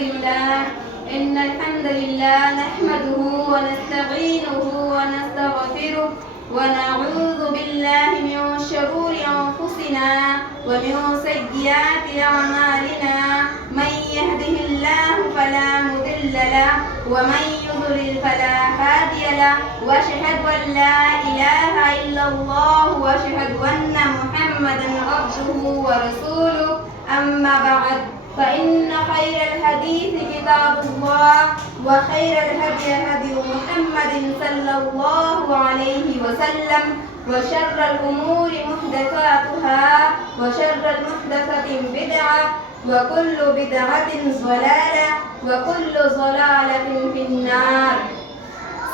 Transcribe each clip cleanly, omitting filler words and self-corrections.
الحمد لله نحمده ونستعينه ونستغفره ونعوذ بالله من شرور أنفسنا ومن سيئات أعمالنا من يهده الله فلا مضل له ومن يضلل فلا هادي له وأشهد أن لا إله إلا الله وأشهد أن محمدا عبده ورسوله أما بعد فإن خير الحديث كتاب الله وخير الهدي هدي محمد صلى الله عليه وسلم وشر الأمور محدثاتها وشر المحدثة بدعة وكل بدعة ضلالة وكل ضلالة في النار.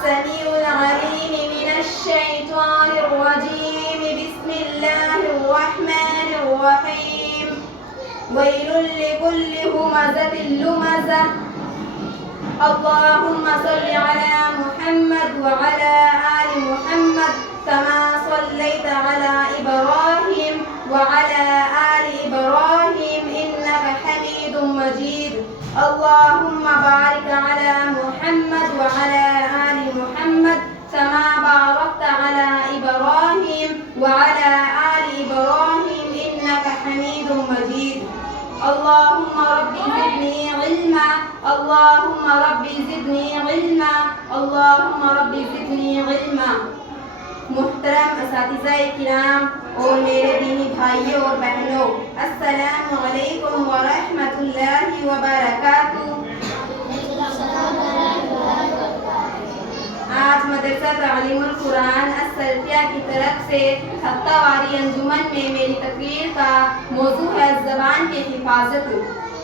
سميع العليم من الشيطان الرجيم. بسم الله الرحمن الرحيم. ويل لكل همزة لمزة. اللهم صل على محمد وعلى آل محمد كما صليت على إبراهيم وعلى آل إبراهيم إنك حميد مجيد. اللهم بارك على محمد وعلى آل محمد كما باركت على إبراهيم وعلى آل إبراهيم إنك حميد مجيد. اللهم رب زدني علما. اللهم رب زدني علما. اللهم رب زدني علما. محترم اساتذہ کرام اور میرے دینی بھائیوں اور بہنوں، السلام علیکم ورحمۃ اللہ وبرکاتہ۔ آج مدرسہ تعلیم القرآن السلفیہ کی طرف سے ہفتہ واری انجمن میں میری تقریر کا موضوع ہے زبان کی حفاظت۔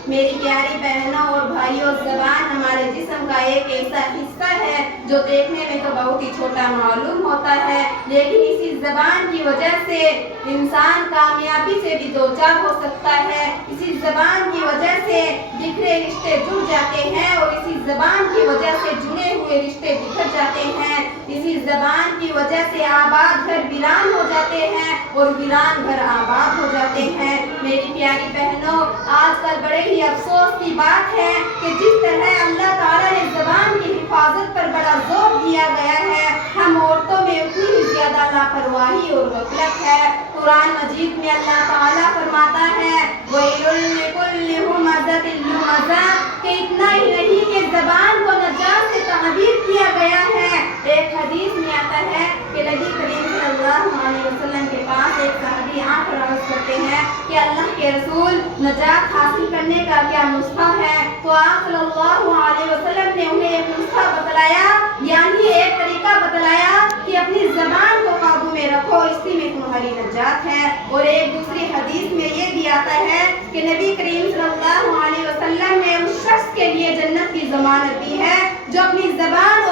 میری پیاری بہنوں اور بھائیوں، زبان ہمارے جسم کا ایک ایسا حصہ ہے جو دیکھنے میں تو بہت ہی چھوٹا معلوم ہوتا ہے، لیکن اسی زبان کی وجہ سے انسان کامیابی سے بھی دوچار ہو سکتا ہے۔ اسی زبان کی وجہ سے بکھرے رشتے جڑ جاتے ہیں اور اسی زبان کی وجہ سے جڑے ہوئے رشتے بکھر جاتے ہیں۔ اسی زبان کی وجہ سے آباد گھر ویران ہو جاتے ہیں اور ویران گھر آباد ہو جاتے ہیں۔ میری پیاری بہنوں، آج کل بڑے ہی افسوس کی بات ہے کہ جس طرح اللہ تعالیٰ نے زبان کی حفاظت پر بڑا زور دیا گیا ہے، ہم عورتوں میں اتنی ہی زیادہ لاپرواہی اور غفلت ہے۔ قرآن مجید میں اللہ تعالیٰ فرماتا ہے وَيْلٌ لِكُلِّ هُمَزَةٍ لُمَزَةٍ، کہ اتنا ہی نہیں کہ زبان کو نجات سے تعبیر کیا گیا ہے۔ ایک حدیث میں آتا ہے کہ نبی کریم صلی اللہ علیہ وسلم کے پاس ایک صحابی آ کر عرض کرتے ہیں کہ اللہ کے رسول، نجات حاصل کرنے کا کیا نسخہ ہے؟ تو آپ صلی اللہ علیہ وسلم نے انہیں ایک نسخہ بتلایا، یعنی ایک طریقہ بتلایا کہ اپنی زبان کو قابو میں رکھو، اسی میں تمہاری نجات ہے۔ اور ایک دوسری حدیث میں یہ بھی آتا ہے کہ نبی کریم صلی اللہ علیہ وسلم نے اس شخص کے لیے جنت کی ضمانت دی ہے جو اپنی زبان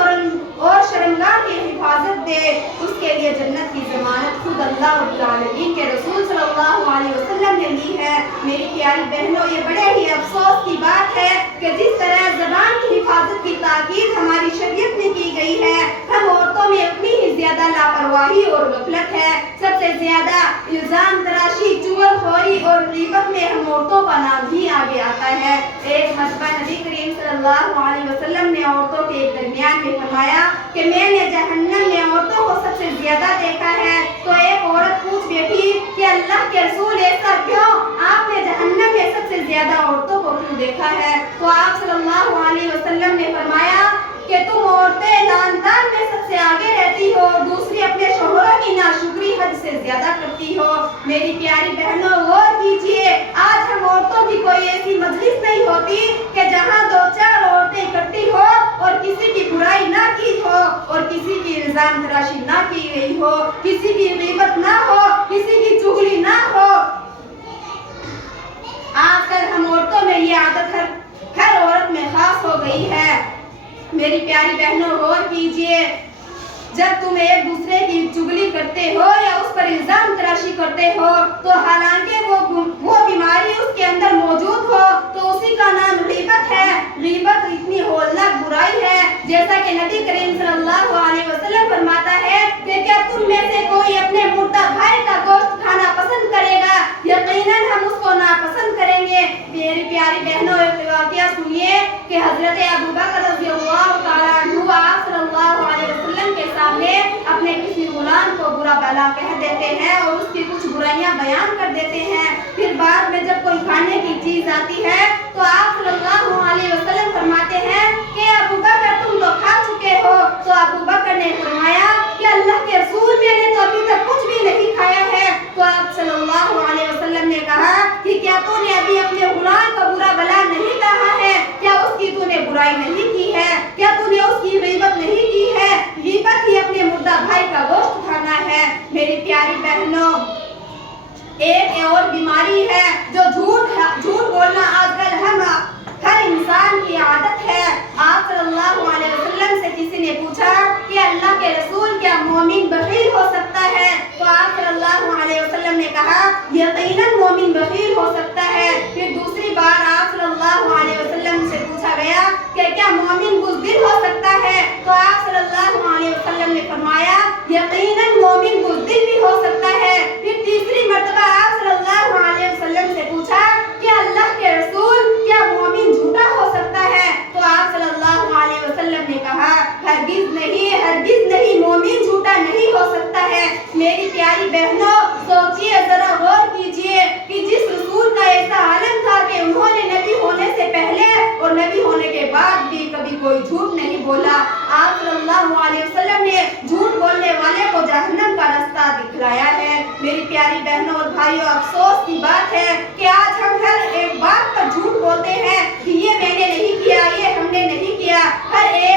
اور شرمگاہ کی حفاظت دے، اس کے لیے جنت کی ضمانت خود اللہ رب العالمین کے رسول صلی اللہ علیہ وسلم نے لی ہے۔ میری پیاری بہنوں، یہ بڑے ہی افسوس کی بات ہے کہ جس طرح زبان کی حفاظت کی تاکید ہماری شریعت میں کی گئی ہے، ہم عورتوں میں اتنی ہی زیادہ لاپرواہی اور غفلت ہے۔ سب سے زیادہ الزام تراشی، چغل خوری اور غیبت میں ہم عورتوں کا نام بھی آگے آتا ہے۔ ایک مرتبہ نبی کریم صلی اللہ علیہ وسلم نے عورتوں کے درمیان میں فرمایا کہ میں نے جہنم میں عورتوں کو سب سے زیادہ دیکھا ہے۔ تو ایک عورت پوچھ بیٹھی کہ اللہ کے رسول ایسا کیوں؟ آپ نے جہنم میں سب سے زیادہ عورتوں کو کیوں دیکھا ہے؟ تو آپ صلی اللہ علیہ وسلم نے فرمایا کہ تم عورتیں خاندان میں سب سے آگے رہتی ہو، دوسری اپنے شوہروں کی ناشکری حد سے زیادہ کرتی ہو۔ میری پیاری بہنوں، غور کیجیے، آج ہم عورتوں کی کوئی ایسی مجلس نہیں ہوتی کہ جہاں دو چار عورتیں اکٹھی ہو اور کسی کی برائی نہ کی ہو اور کسی کی الزام تراشی نہ کی گئی ہو، کسی کی غیبت نہ ہو، کسی کی چغلی نہ ہو۔ آج کل ہم عورتوں میں یہ عادت ہر عورت میں خاص ہو گئی ہے۔ میری پیاری بہنوں، غور کیجیے، جب تم ایک دوسرے کی چغلی کرتے ہو یا اس پر الزام تراشی کرتے ہو تو حالانکہ وہ بیماری اس کے اندر موجود ہو تو اسی کا نام غیبت ہے۔ غیبت اتنی ہولناک برائی ہے، جیسا کہ نبی کریم صلی اللہ علیہ وسلم فرماتا ہے کہ کیا تم میں سے کوئی اپنے مردہ بھائی کا گوشت کھانا پسند کرے گا؟ یقیناً ہم اس کو ناپسند کریں گے۔ میری پیاری بہنوں، ایک واقعہ سنیے کہ حضرت ابو بکر رضی اللہ تعالیٰ عنہ آپ صلی اللہ علیہ وسلم کے سامنے اپنے کسی غلام کو برا بھلا کہہ دیتے ہیں اور اس کی کچھ برائیاں بیان کر دیتے ہیں. پھر بعد میں جب کوئی کھانے کی چیز آتی ہے تو آپ صلی اللہ علیہ وسلم فرماتے ہیں کہ ابو بکر تم تو کھا چکے ہو. تو ابو بکر نے فرمایا کہ اللہ کے رسول میں نے تو ابھی تک کچھ بھی نہیں کھایا ہے. تو آپ صلی اللہ علیہ وسلم نے کہا کہ کیا تو نے ابھی اپنے غلام کا برا بھلا نہیں کہا ہے؟ کیا اس کی تو نے برائی نہیں کی ہے؟ کیا تو نے اس کی غیبت نہیں کی ہے؟ غیبت ہی اپنے مردہ بھائی کا گوشت کھانا ہے. میری پیاری بہنوں، ایک اور بیماری ہے جو جھوٹ بولنا آج کل ہر انسان کی عادت ہے. آپ صلی اللہ علیہ وسلم سے کسی نے پوچھا کہ اللہ کے رسول کیا مومن بخیل ہو سکتا ہے؟ تو آپ صلی اللہ علیہ وسلم نے کہا یقیناً مومن بخیل ہو سکتا ہے. پھر دوسری بار آپ صلی اللہ علیہ وسلم سے پوچھا گیا کہ کیا مومن بزدل ہو سکتا ہے؟ تو آپ صلی اللہ علیہ وسلم نے فرمایا یقیناً مومن بزدل بھی ہو سکتا ہے. پھر تیسری مرتبہ آپ صلی اللہ علیہ وسلم سے پوچھا کہ اللہ کے رسول کیا مومن جھوٹا ہو سکتا ہے؟ تو آپ صلی اللہ علیہ وسلم نے کہا ہرگز نہیں مومن جھوٹا نہیں ہو سکتا ہے. میری پیاری بہنوں، سوچئے ذرا غور کیجئے کہ جس رسول کا ایسا عالم تھا کہ انہوں نے نبی ہونے سے پہلے اور نبی ہونے کے بعد بھی کبھی کوئی جھوٹ نہیں بولا. آپ صلی اللہ علیہ وسلم نے جھوٹ بولنے والے کو جہنم کا راستہ دکھلایا ہے. میری پیاری بہنوں اور بھائیوں، افسوس کی بات ہے کہ آج ہم ہر ایک بات پر جھوٹ بولتے ہیں کہ یہ میں نے نہیں کیا، یہ ہم نے نہیں کیا. ہر ایک